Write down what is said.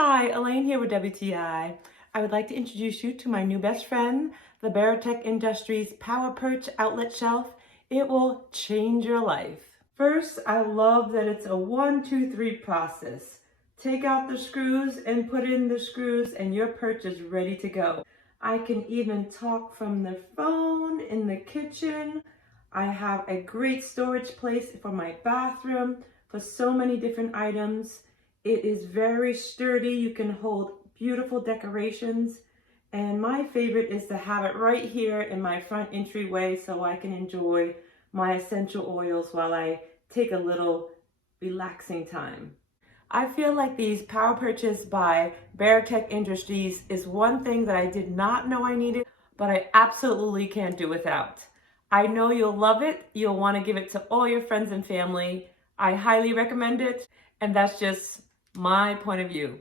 Hi, Elaine here with WTI. I would like to introduce you to my new best friend, the BeraTek Industries Power Perch outlet shelf. It will change your life. First, I love that it's a 1, 2, 3 process. Take out the screws and put in the screws and your perch is ready to go. I can even talk from the phone in the kitchen. I have a great storage place for my bathroom for so many different items. It is very sturdy. You can hold beautiful decorations. And my favorite is to have it right here in my front entryway so I can enjoy my essential oils while I take a little relaxing time. I feel like these Power Perches by BeraTek Industries is one thing that I did not know I needed, but I absolutely can't do without. I know you'll love it. You'll want to give it to all your friends and family. I highly recommend it, and that's just my point of view.